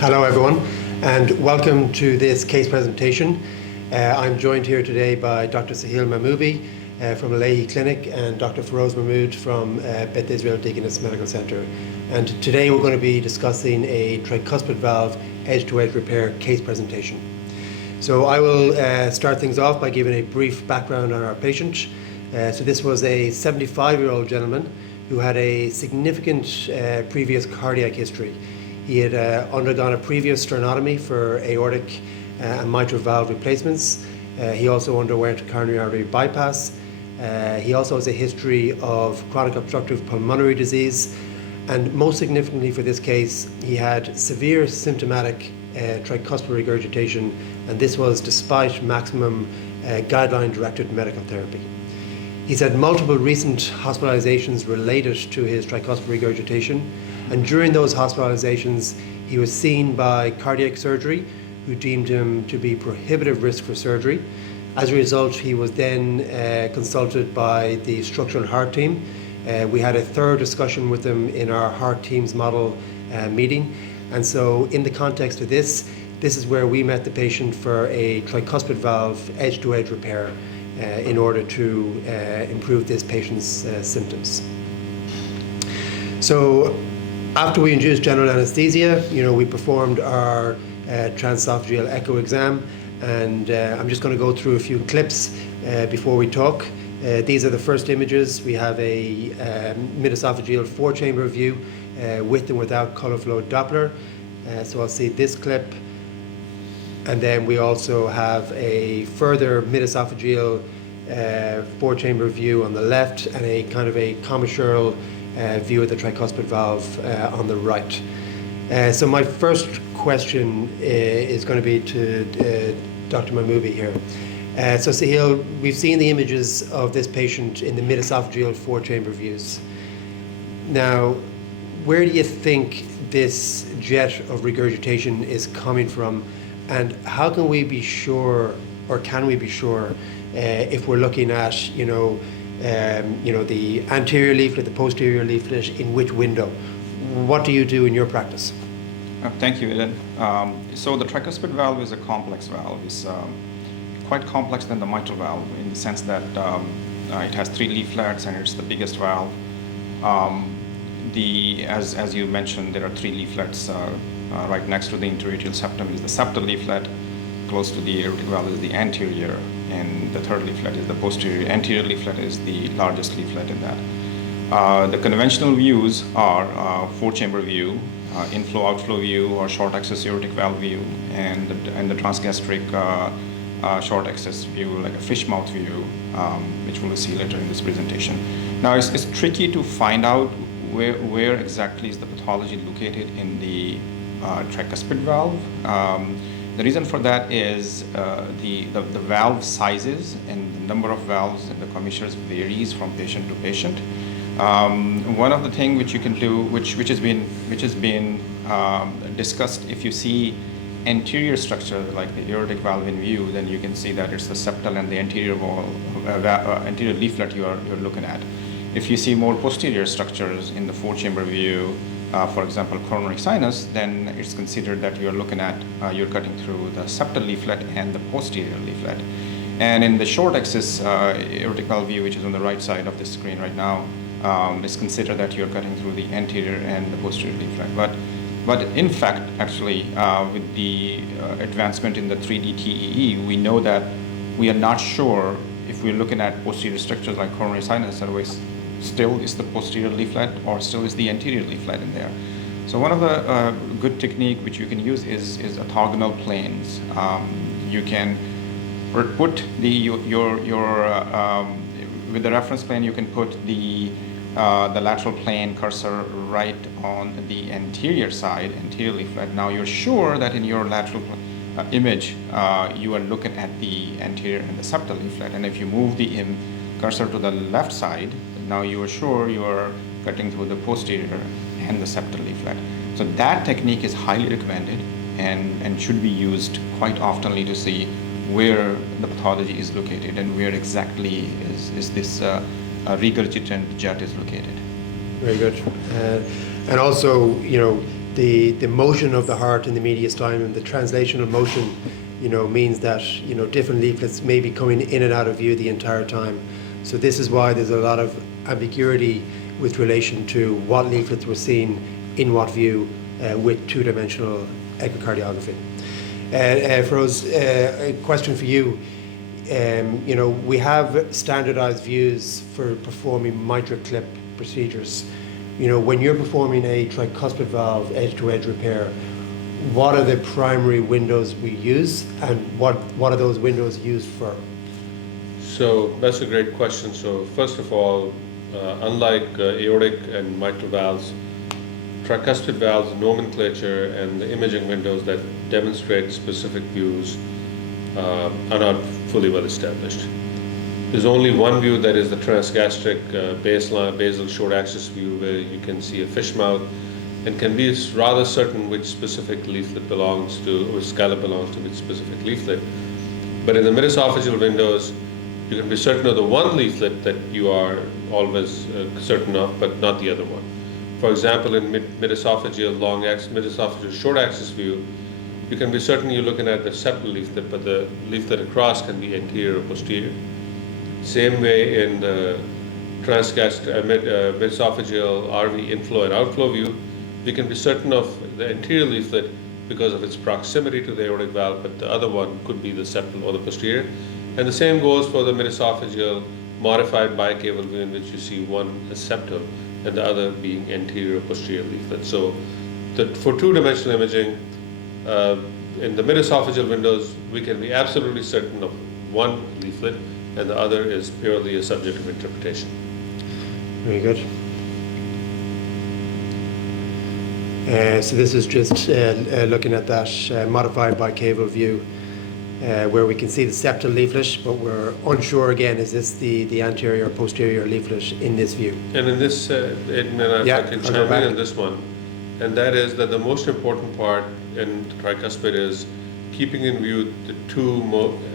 Hello everyone, and welcome to this case presentation. I'm joined here today by Dr. Sahil Mahmoubi from Leahy Clinic and Dr. Feroz Mahmood from Beth Israel Deaconess Medical Centre. And today we're going to be discussing a tricuspid valve edge-to-edge repair case presentation. So I will start things off by giving a brief background on our patient. So this was a 75-year-old gentleman who had a significant previous cardiac history. He had undergone a previous sternotomy for aortic and mitral valve replacements. He also underwent a coronary artery bypass. He also has a history of chronic obstructive pulmonary disease. And most significantly for this case, he had severe symptomatic tricuspid regurgitation, and this was despite maximum guideline-directed medical therapy. He's had multiple recent hospitalizations related to his tricuspid regurgitation, and during those hospitalizations, he was seen by cardiac surgery, who deemed him to be prohibitive risk for surgery. As a result, he was then consulted by the structural heart team. We had a thorough discussion with them in our heart teams model meeting. And so in the context of this is where we met the patient for a tricuspid valve edge-to-edge repair in order to improve this patient's symptoms. So after we induced general anesthesia, we performed our transesophageal echo exam, and I'm just going to go through a few clips before we talk. These are the first images. We have a mid-esophageal four-chamber view with and without color flow Doppler. So I'll see this clip. And then we also have a further mid-esophageal four-chamber view on the left and a kind of a commissural view of the tricuspid valve on the right. So my first question is going to be to Dr. Mahmoubi here. So Sahil, we've seen the images of this patient in the mid-esophageal four-chamber views. Now, where do you think this jet of regurgitation is coming from, and how can we be sure, or can we be sure, if we're looking at, the anterior leaflet, the posterior leaflet, in which window? What do you do in your practice? Thank you, Eden. So the tricuspid valve is a complex valve. It's quite complex than the mitral valve in the sense that it has three leaflets and it's the biggest valve. As you mentioned, there are three leaflets right next to the interarterial septum is the septal leaflet. Close to the aortic valve is the anterior, and the third leaflet is the posterior. Anterior leaflet is the largest leaflet in that. The conventional views are four-chamber view, inflow-outflow view, or short-axis aortic valve view, and the transgastric short-axis view, like a fish mouth view, which we'll see later in this presentation. Now, it's tricky to find out where exactly is the pathology located in the tricuspid valve. The reason for that is the valve sizes and the number of valves and the commissures varies from patient to patient. One of the things which you can do, which has been discussed, if you see anterior structure like the aortic valve in view, then you can see that it's the septal and the anterior wall, anterior leaflet you're looking at. If you see more posterior structures in the four-chamber view, for example, coronary sinus, then it's considered that you're looking at, you're cutting through the septal leaflet and the posterior leaflet. And in the short axis aortic valve view, which is on the right side of the screen right now, it's considered that you're cutting through the anterior and the posterior leaflet. But in fact, actually, with the advancement in the 3D TEE, we know that we are not sure if we're looking at posterior structures like coronary sinus, otherwise still is the posterior leaflet or still is the anterior leaflet in there. So one of the good technique which you can use is orthogonal planes. You can put with the reference plane, you can put the lateral plane cursor right on the anterior side, anterior leaflet. Now you're sure that in your lateral image, you are looking at the anterior and the septal leaflet. And if you move the cursor to the left side, now you are sure you are cutting through the posterior and the septal leaflet. So that technique is highly recommended and should be used quite oftenly to see where the pathology is located and where exactly is this regurgitant jet is located. Very good. And also, the motion of the heart in the mediastinum and the translational motion, means that, different leaflets may be coming in and out of view the entire time. So this is why there's a lot of ambiguity with relation to what leaflets were seen in what view with two-dimensional echocardiography. Feroz, a question for you. We have standardized views for performing mitral clip procedures. When you're performing a tricuspid valve edge-to-edge repair, what are the primary windows we use, and what are those windows used for? So that's a great question. So first of all, unlike aortic and mitral valves, tricuspid valves nomenclature and the imaging windows that demonstrate specific views are not fully well established. There's only one view, that is the transgastric basal short axis view, where you can see a fish mouth and can be rather certain which specific leaflet belongs to, which scallop belongs to which specific leaflet. But in the mid-esophageal windows, you can be certain of the one leaflet that you are always certain of, but not the other one. For example, in mid-esophageal short axis view, you can be certain you're looking at the septal leaflet, but the leaflet across can be anterior or posterior. Same way in the mid-esophageal RV inflow and outflow view, we can be certain of the anterior leaflet because of its proximity to the aortic valve, but the other one could be the septal or the posterior. And the same goes for the mid-esophageal modified bicaval view, in which you see one as septal and the other being anterior or posterior leaflet. So for two-dimensional imaging, in the mid-esophageal windows, we can be absolutely certain of one leaflet, and the other is purely a subject of interpretation. Very good. So this is just looking at that modified bicaval view, where we can see the septal leaflet, but we're unsure again, is this the anterior or posterior leaflet in this view? And in this, I can chime in this one, and that is that the most important part in tricuspid is keeping in view the two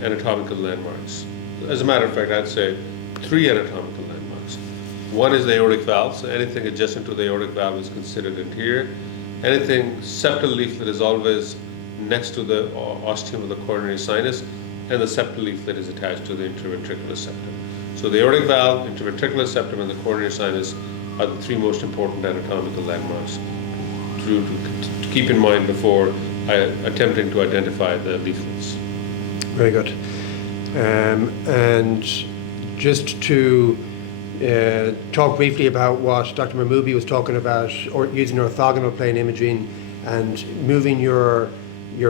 anatomical landmarks. As a matter of fact, I'd say three anatomical landmarks. One is the aortic valve, so anything adjacent to the aortic valve is considered anterior. Anything septal leaflet is always next to the ostium of the coronary sinus, and the septal leaflet is attached to the interventricular septum. So the aortic valve, interventricular septum, and the coronary sinus are the three most important anatomical landmarks to keep in mind before attempting to identify the leaflets. Very good. And just to talk briefly about what Dr. Mahmoubi was talking about, or using orthogonal plane imaging and moving your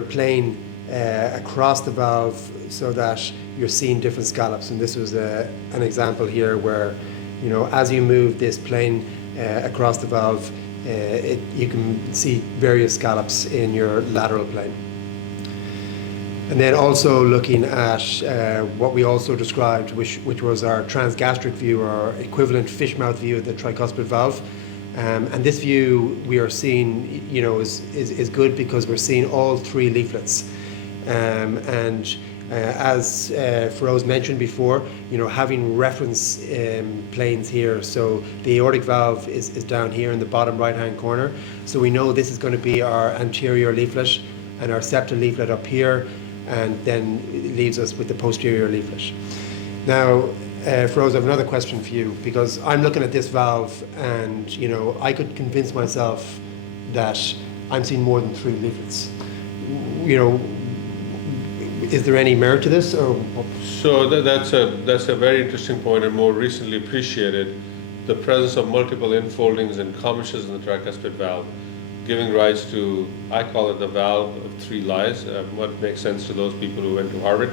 plane across the valve so that you're seeing different scallops. And this was an example here where, as you move this plane across the valve, you can see various scallops in your lateral plane. And then also looking at what we also described, which was our transgastric view, or equivalent fish mouth view of the tricuspid valve. And this view we are seeing, is good because we're seeing all three leaflets. As Feroz mentioned before, having reference planes here. So the aortic valve is down here in the bottom right-hand corner. So we know this is going to be our anterior leaflet, and our septal leaflet up here, and then it leaves us with the posterior leaflet. Now, Feroz, I have another question for you, because I'm looking at this valve and, I could convince myself that I'm seeing more than three leaflets. Is there any merit to this? Or So that's a very interesting point, and more recently appreciated, the presence of multiple infoldings and commissures in the tricuspid valve, giving rise to, I call it the valve of three lies, what makes sense to those people who went to Harvard,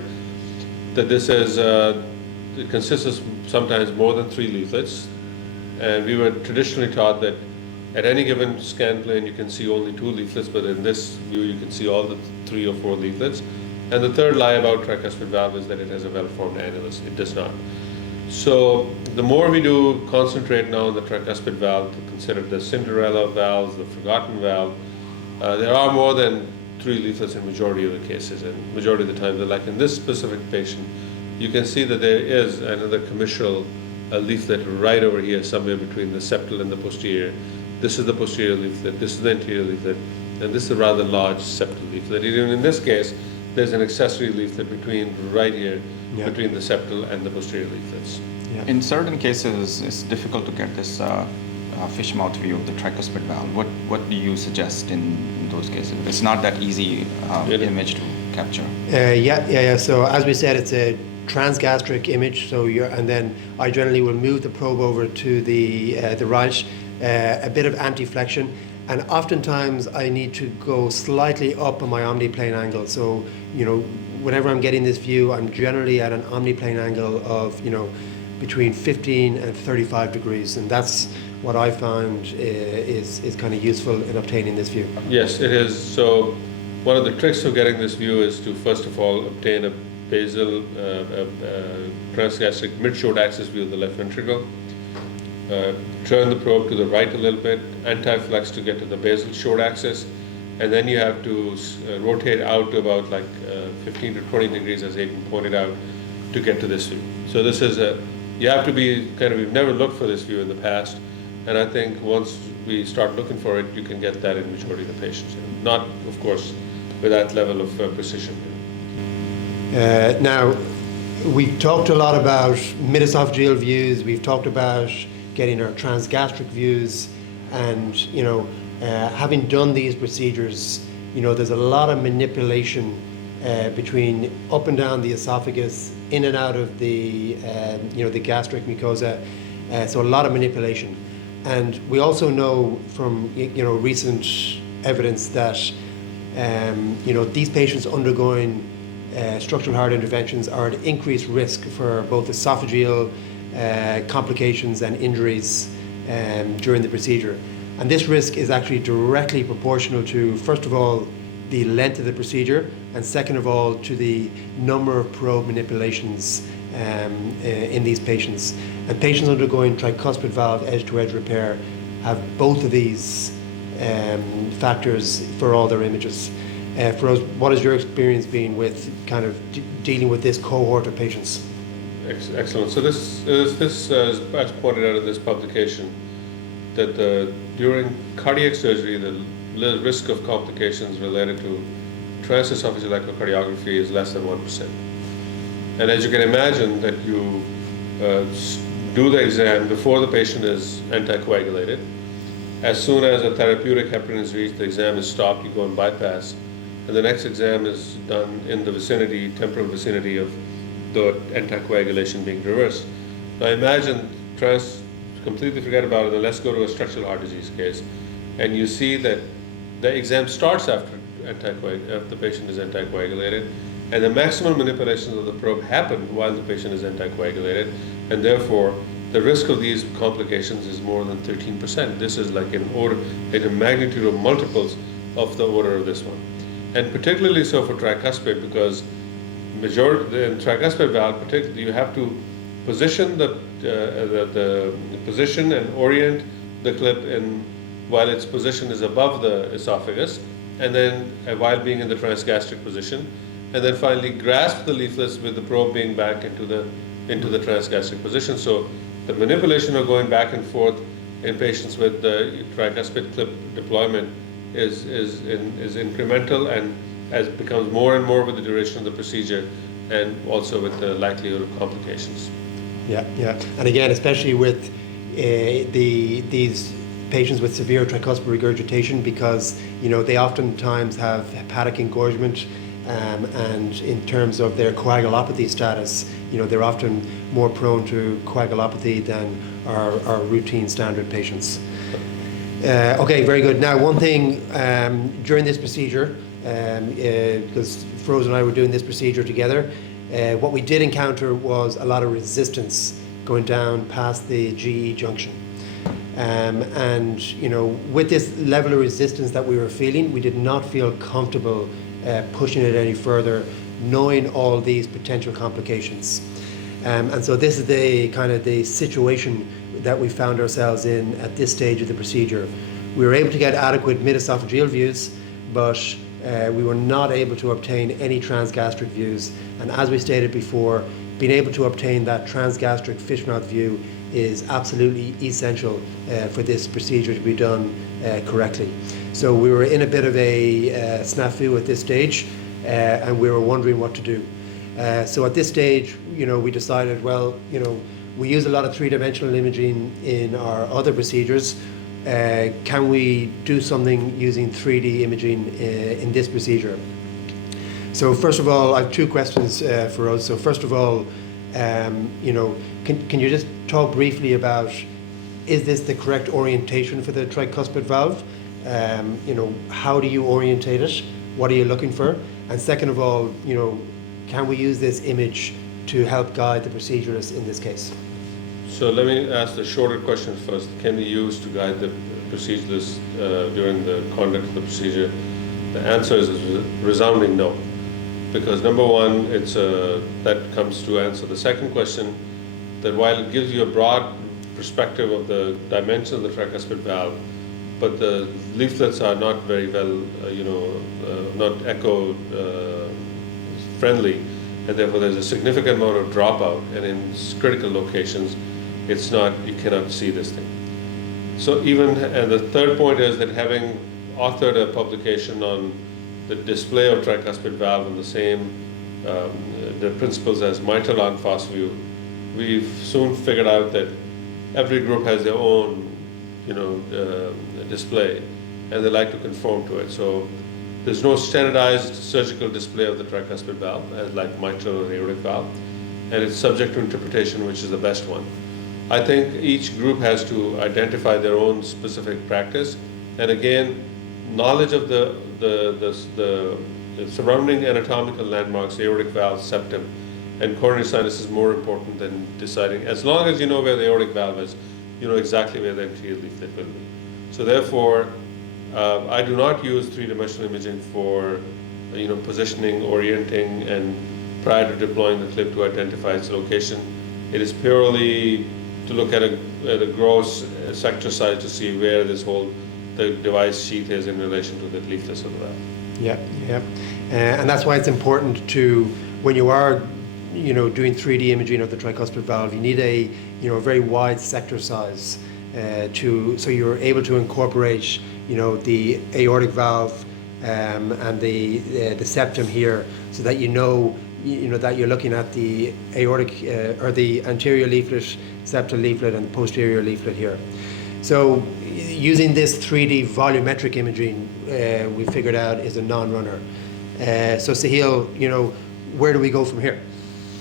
that this is, it consists of sometimes more than three leaflets, and we were traditionally taught that at any given scan plane you can see only two leaflets, but in this view you can see all the 3 or 4 leaflets. And the third lie about tricuspid valve is that it has a well-formed annulus. It does not. So the more we do concentrate now on the tricuspid valve, to consider the Cinderella valves, the forgotten valve, there are more than 3 leaflets in majority of the cases, and majority of the time, like in this specific patient, you can see that there is another commissure leaflet right over here, somewhere between the septal and the posterior, this is the posterior leaflet, this is the anterior leaflet, and this is a rather large septal leaflet. Even in this case, there's an accessory leaflet right here, Yeah. between the septal and the posterior leaflets. Yeah. In certain cases, it's difficult to get this fish mouth view of the tricuspid valve. What do you suggest in those cases? It's not that easy image to capture. Yeah. So as we said, it's a transgastric image. So and then I generally will move the probe over to the right, a bit of anti-flexion, and oftentimes I need to go slightly up on my omniplane angle. So whenever I'm getting this view, I'm generally at an omniplane angle of between 15 and 35 degrees, and that's what I found is kind of useful in obtaining this view. Yes, it is. So one of the tricks of getting this view is to first of all obtain a basal transgastric mid-short axis view of the left ventricle. Turn the probe to the right a little bit, anti-flex to get to the basal short axis, and then you have to rotate out to about 15 to 20 degrees, as Aidan pointed out, to get to this view. So this is you have to be we've never looked for this view in the past, and I think once we start looking for it, you can get that in majority of the patients. Not, of course, with that level of precision. Now, we've talked a lot about mid-esophageal views, we've talked about getting our transgastric views, and having done these procedures, there's a lot of manipulation between up and down the esophagus, in and out of the the gastric mucosa, so a lot of manipulation. And we also know from recent evidence that these patients undergoing structural heart interventions are at increased risk for both esophageal complications and injuries during the procedure. And this risk is actually directly proportional to, first of all, the length of the procedure, and second of all, to the number of probe manipulations in these patients. And patients undergoing tricuspid valve edge-to-edge repair have both of these factors for all their images. Feroz, what has your experience been with kind of dealing with this cohort of patients? Excellent. So this is as pointed out in this publication, that during cardiac surgery, the risk of complications related to transesophageal echocardiography is less than 1%. And as you can imagine, that you do the exam before the patient is anticoagulated. As soon as a therapeutic heparin is reached, the exam is stopped, you go and bypass, and the next exam is done in the temporal vicinity of the anticoagulation being reversed. Now imagine completely forget about it, and let's go to a structural heart disease case, and you see that the exam starts after the patient is anticoagulated, and the maximum manipulations of the probe happen while the patient is anticoagulated, and therefore the risk of these complications is more than 13%. This is like in a magnitude of multiples of the order of this one. And particularly so for tricuspid, because in tricuspid valve, particularly, you have to position the position and orient the clip while its position is above the esophagus, and then while being in the transgastric position, and then finally grasp the leaflets with the probe being back into the transgastric position. So the manipulation of going back and forth in patients with the tricuspid clip deployment is incremental, and as becomes more and more with the duration of the procedure, and also with the likelihood of complications. Yeah. And again, especially with these patients with severe tricuspid regurgitation, because they oftentimes have hepatic engorgement, and in terms of their coagulopathy status, they're often more prone to coagulopathy than our routine standard patients. Okay, very good. Now, one thing during this procedure, because Feroz and I were doing this procedure together, what we did encounter was a lot of resistance going down past the GE junction. And with this level of resistance that we were feeling, we did not feel comfortable pushing it any further, knowing all these potential complications. And so this is the situation that we found ourselves in at this stage of the procedure. We were able to get adequate mid-esophageal views, but we were not able to obtain any transgastric views. And as we stated before, being able to obtain that transgastric fish mouth view is absolutely essential for this procedure to be done correctly. So we were in a bit of a snafu at this stage, and we were wondering what to do. So at this stage, we decided, well, we use a lot of three-dimensional imaging in our other procedures. Can we do something using 3D imaging in this procedure? So first of all, I have two questions for us. So first of all, can you just talk briefly about, is this the correct orientation for the tricuspid valve? How do you orientate it? What are you looking for? And second of all, can we use this image to help guide the procedurist in this case? So let me ask the shorter question first. Can we use to guide the procedurist during the conduct of the procedure? The answer is a resounding no. Because number one, that comes to answer the second question, that while it gives you a broad perspective of the dimension of the tricuspid valve, but the leaflets are not very well, not echo friendly, and therefore there's a significant amount of dropout, and in critical locations, you cannot see this thing. So and the third point is that having authored a publication on the display of tricuspid valve in the same the principles as mitral en face view, we've soon figured out that every group has their own display, and they like to conform to it. So there's no standardized surgical display of the tricuspid valve, as like mitral or aortic valve, and it's subject to interpretation, which is the best one. I think each group has to identify their own specific practice, and again, knowledge of the surrounding anatomical landmarks, aortic valve, septum, and coronary sinus is more important than deciding. As long as you know where the aortic valve is, you know exactly where the anterior leaflet will be. So therefore, I do not use three-dimensional imaging for positioning, orienting, and prior to deploying the clip to identify its location. It is purely to look at a gross sector size to see where the device sheath is in relation to the leaflets of the valve. Yeah. And that's why it's important to, when you are doing 3D imaging of the tricuspid valve, you need a very wide sector size so you're able to incorporate the aortic valve and the septum here, so that that you're looking at the aortic or the anterior leaflet, septal leaflet, and posterior leaflet here. So using this 3D volumetric imaging, we figured out is a non-runner. So Sahil, where do we go from here?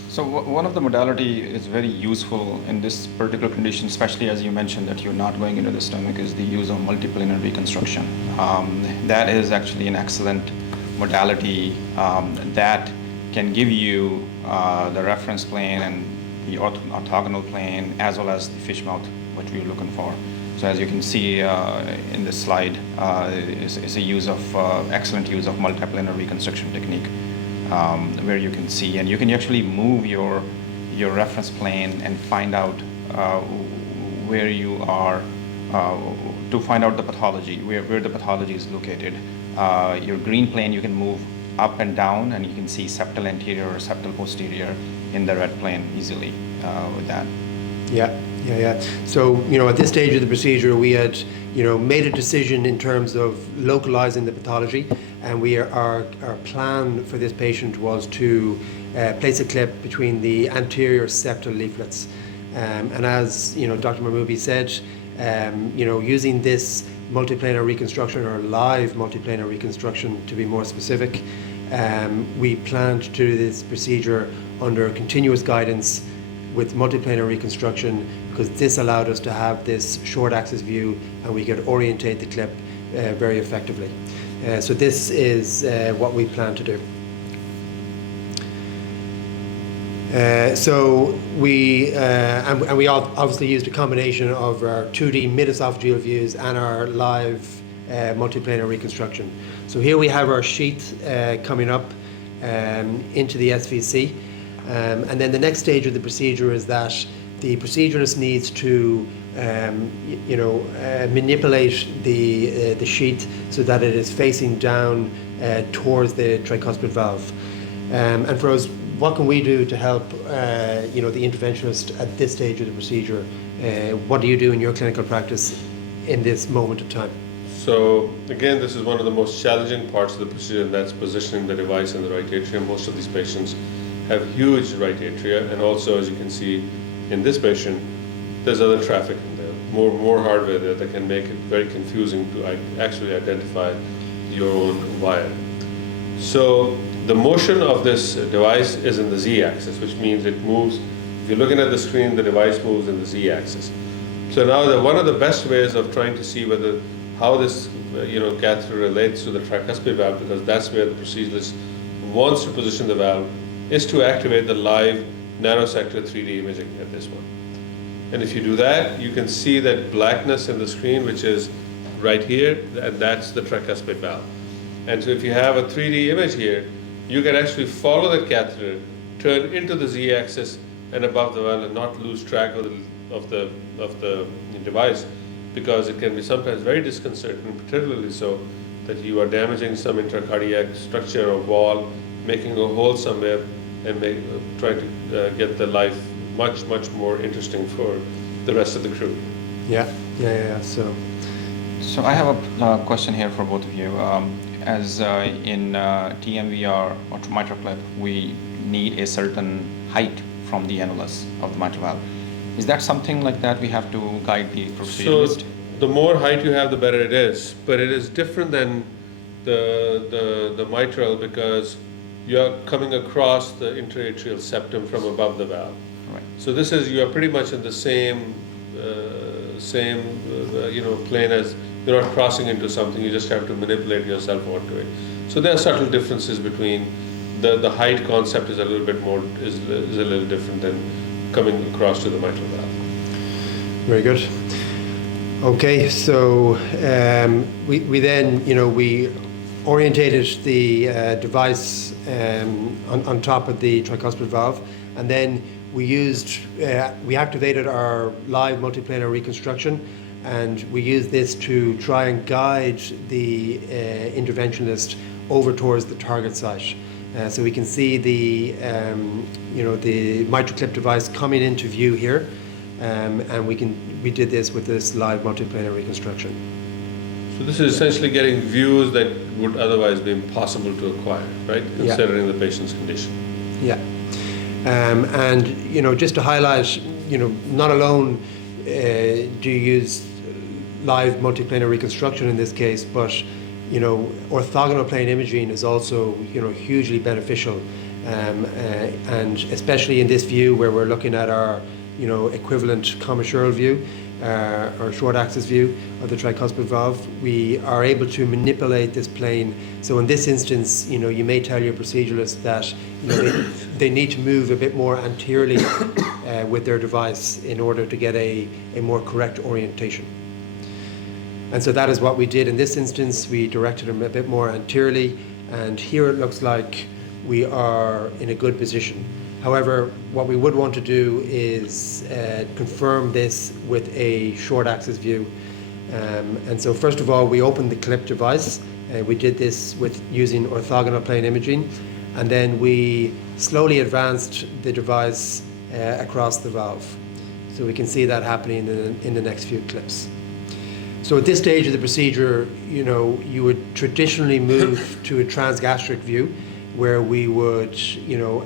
So one of the modality is very useful in this particular condition, especially as you mentioned that you're not going into the stomach, is the use of multiplanar reconstruction. That is actually an excellent modality that can give you the reference plane and the orthogonal plane, as well as the fish mouth, which we're looking for. So as you can see in this slide, is a use of excellent use of multiplanar reconstruction technique, where you can see, and you can actually move your reference plane and find out where you are, to find out the pathology, where the pathology is located. Your green plane you can move up and down, and you can see septal anterior or septal posterior in the red plane easily with that. Yeah. So, at this stage of the procedure, we had, made a decision in terms of localizing the pathology, and our plan for this patient was to place a clip between the anterior septal leaflets. And as, Dr. Mahmoubi said, using this multiplanar reconstruction, or live multiplanar reconstruction to be more specific, we planned to do this procedure under continuous guidance with multiplanar reconstruction, because this allowed us to have this short axis view and we could orientate the clip very effectively. So this is what we plan to do. So we obviously used a combination of our 2D mid-esophageal views and our live multiplanar reconstruction. So here we have our sheath coming up into the SVC. And then the next stage of the procedure is that the procedurist needs to manipulate the sheath so that it is facing down towards the tricuspid valve. And for us, what can we do to help the interventionist at this stage of the procedure What do you do in your clinical practice in this moment of time? So again, this is one of the most challenging parts of the procedure, and that's positioning the device in the right atrium. Most of these patients have huge right atria, and also, as you can see in this patient, there's other traffic in there, more hardware there that can make it very confusing to actually identify your own wire. So the motion of this device is in the z-axis, which means it moves. If you're looking at the screen, the device moves in the z-axis. So now one of the best ways of trying to see how this catheter relates to the tricuspid valve, because that's where the proceduralist wants to position the valve, is to activate the live nanosector 3D imaging at this one. And if you do that, you can see that blackness in the screen, which is right here, and that's the tricuspid valve. And so if you have a 3D image here, you can actually follow the catheter, turn into the z-axis and above the valve, and not lose track of the device, because it can be sometimes very disconcerting, particularly so that you are damaging some intracardiac structure or wall, making a hole somewhere, and trying to get the life much more interesting for the rest of the crew. Yeah. So I have a question here for both of you. As in TMVR or mitral clip, we need a certain height from the annulus of the mitral valve. Is that something like that we have to guide the proceduralist? So the more height you have, the better it is. But it is different than the mitral, because you are coming across the intraatrial septum from above the valve. Right. So you are pretty much in the same plane as, you're not crossing into something. You just have to manipulate yourself onto it. So there are subtle differences between the height concept is a little different than coming across to the mitral valve. very good. Okay, so we then we orientated the device on top of the tricuspid valve, and then we activated our live multiplanar reconstruction, and we used this to try and guide the interventionist over towards the target site. So we can see the MitraClip device coming into view here, and we did this with this live multiplanar reconstruction. So this is essentially getting views that would otherwise be impossible to acquire, right? Considering the patient's condition. Yeah. And just to highlight, not alone do you use live multiplanar reconstruction in this case, but orthogonal plane imaging is also hugely beneficial, and especially in this view where we're looking at our equivalent commissural view, or short axis view of the tricuspid valve, we are able to manipulate this plane. So in this instance, you may tell your proceduralist that they need to move a bit more anteriorly with their device in order to get a more correct orientation. And so that is what we did in this instance. We directed them a bit more anteriorly, and here it looks like we are in a good position. However, what we would want to do is confirm this with a short axis view. And so first of all, we opened the clip device. We did this using orthogonal plane imaging, and then we slowly advanced the device across the valve. So we can see that happening in the next few clips. So at this stage of the procedure, you would traditionally move to a transgastric view, where we would,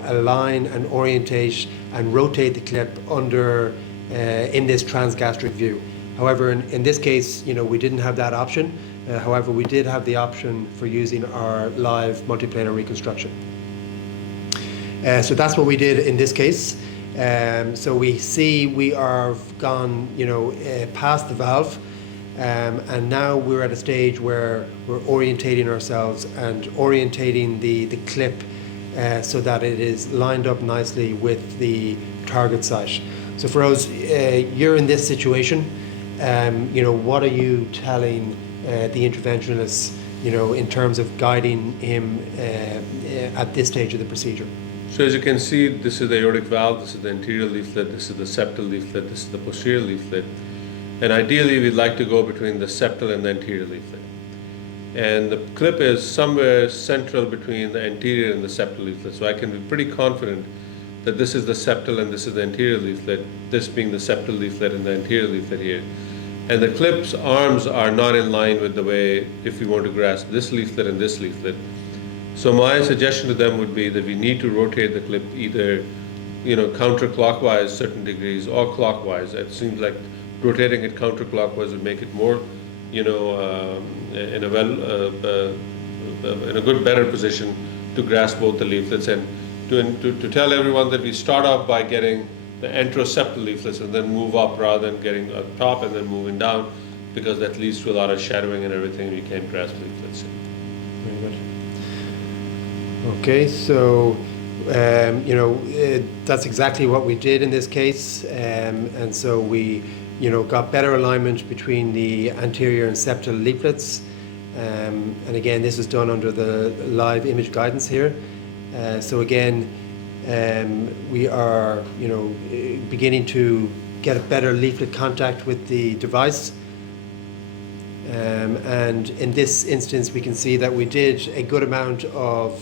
align and orientate and rotate the clip under in this transgastric view. However, in this case, we didn't have that option. However, we did have the option for using our live multiplanar reconstruction. So that's what we did in this case. So we see we are gone, past the valve. And now we're at a stage where we're orientating ourselves and orientating the clip so that it is lined up nicely with the target site. So Feroz, you're in this situation. What are you telling the interventionist, in terms of guiding him at this stage of the procedure? So as you can see, this is the aortic valve, this is the anterior leaflet, this is the septal leaflet, this is the posterior leaflet. And ideally, we'd like to go between the septal and the anterior leaflet. And the clip is somewhere central between the anterior and the septal leaflet. So I can be pretty confident that this is the septal and this is the anterior leaflet, this being the septal leaflet and the anterior leaflet here. And the clip's arms are not in line with the way if we want to grasp this leaflet and this leaflet. So my suggestion to them would be that we need to rotate the clip either, counterclockwise certain degrees or clockwise. It seems like rotating it counterclockwise would make it more, in a good, better position to grasp both the leaflets, and to tell everyone that we start off by getting the anteroseptal leaflets and then move up rather than getting up top and then moving down, because that leads to a lot of shadowing and everything, and you can't grasp leaflets. Very good. Okay, so that's exactly what we did in this case, and so we got better alignment between the anterior and septal leaflets, and again this is done under the live image guidance here. So again, we are beginning to get a better leaflet contact with the device, and in this instance we can see that we did a good amount of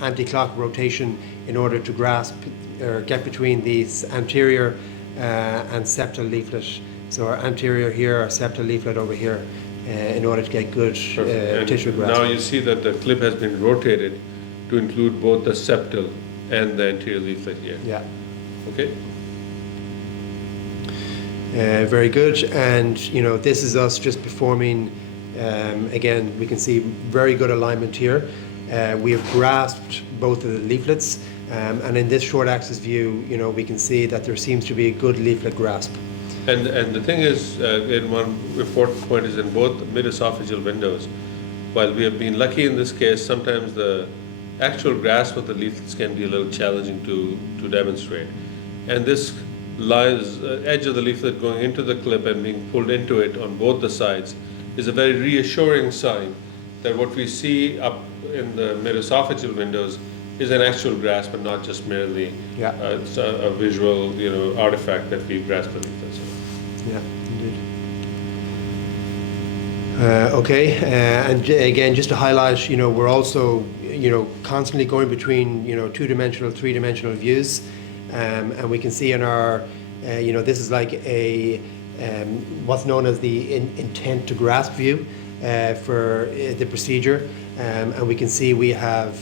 anti-clock rotation in order to grasp or get between these anterior and septal leaflet. So our anterior here, our septal leaflet over here, in order to get good tissue grasp. Now you see that the clip has been rotated to include both the septal and the anterior leaflet here. Yeah. Okay. Very good. And this is us just performing. Again, we can see very good alignment here. We have grasped both of the leaflets, and in this short axis view, we can see that there seems to be a good leaflet grasp. And the thing is, in one important point is in both mid-esophageal windows, while we have been lucky in this case, sometimes the actual grasp of the leaflets can be a little challenging to demonstrate. And this edge of the leaflet going into the clip and being pulled into it on both the sides is a very reassuring sign that what we see up in the mid-esophageal windows is an actual grasp and not just merely a visual artifact that we grasp the leaflets. Yeah, indeed. Okay, and again, just to highlight, we're also, constantly going between, two-dimensional, three-dimensional views, and we can see in our, this is like a, what's known as the intent to grasp view for the procedure, and we can see we have,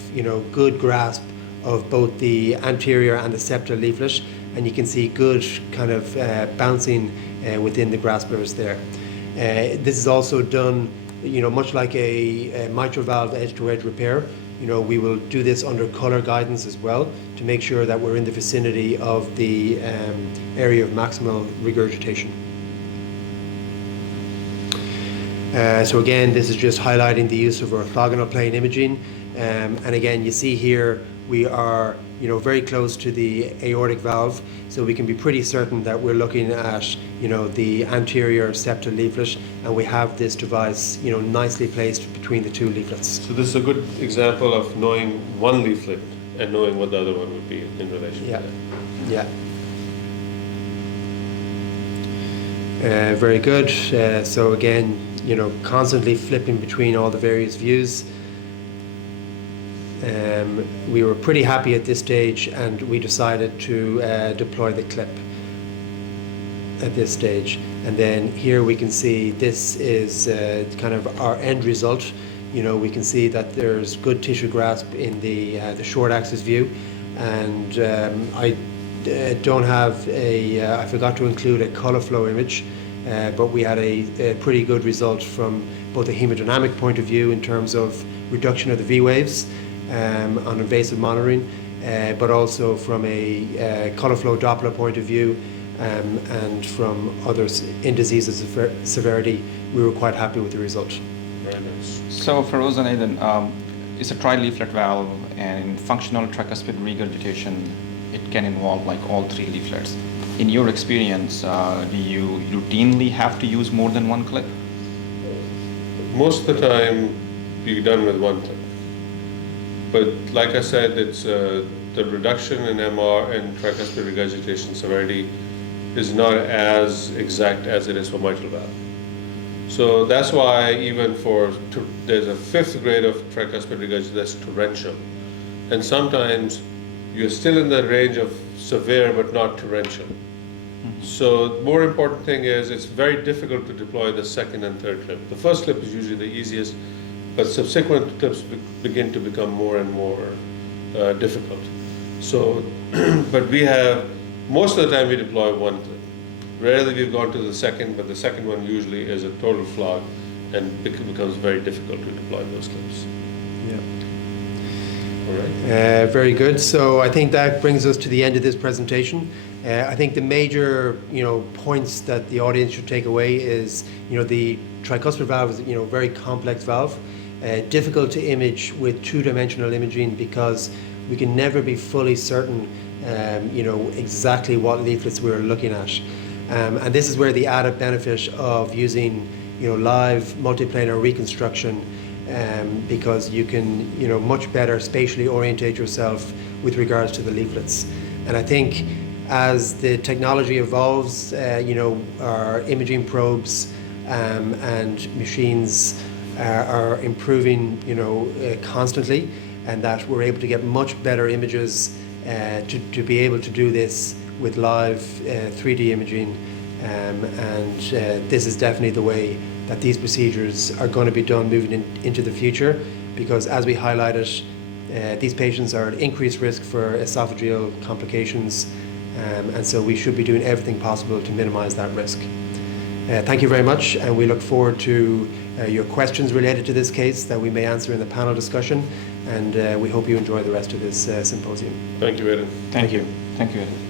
good grasp of both the anterior and the septal leaflet, and you can see good kind of bouncing within the graspers there. This is also done, much like a mitral valve edge-to-edge repair. We will do this under color guidance as well to make sure that we're in the vicinity of the area of maximal regurgitation. So again, this is just highlighting the use of orthogonal plane imaging, and again, you see here we are, very close to the aortic valve, so we can be pretty certain that we're looking at, the anterior septal leaflet, and we have this device, nicely placed between the two leaflets. So this is a good example of knowing one leaflet and knowing what the other one would be in relation to that. Yeah. Very good. So again, constantly flipping between all the various views. We were pretty happy at this stage, and we decided to deploy the clip at this stage. And then here we can see this is kind of our end result. We can see that there's good tissue grasp in the short axis view, and I don't have I forgot to include a color flow image, but we had a pretty good result from both a hemodynamic point of view in terms of reduction of the V waves on invasive monitoring, but also from a color flow Doppler point of view, and from others in disease of severity, we were quite happy with the result. Very nice. So Feroz and Aidan, it's a tri-leaflet valve, and in functional tricuspid regurgitation, it can involve like all three leaflets. In your experience, do you routinely have to use more than one clip? Most of the time, you're done with one clip. But like I said, it's the reduction in MR and tricuspid regurgitation severity is not as exact as it is for mitral valve. So that's why even there's a fifth grade of tricuspid regurgitation that's torrential. And sometimes you're still in the range of severe but not torrential. So the more important thing is it's very difficult to deploy the second and third clip. The first clip is usually the easiest, but subsequent clips begin to become more and more difficult. So, but we have, most of the time we deploy one clip. Rarely we've gone to the second, but the second one usually is a total flog and becomes very difficult to deploy those clips. Yeah. All right. Very good. So I think that brings us to the end of this presentation. I think the major, points that the audience should take away is, the tricuspid valve is, a very complex valve, difficult to image with two-dimensional imaging because we can never be fully certain, exactly what leaflets we're looking at. And this is where the added benefit of using, live multiplanar reconstruction, because you can, much better spatially orientate yourself with regards to the leaflets. And I think as the technology evolves, our imaging probes and machines are improving, constantly, and that we're able to get much better images to be able to do this with live 3D imaging. And this is definitely the way that these procedures are going to be done moving into the future, because as we highlighted, these patients are at increased risk for esophageal complications, and so we should be doing everything possible to minimize that risk. Thank you very much, and we look forward to your questions related to this case that we may answer in the panel discussion, and we hope you enjoy the rest of this symposium. Thank you, Aidan. Thank you. Thank you, Aidan.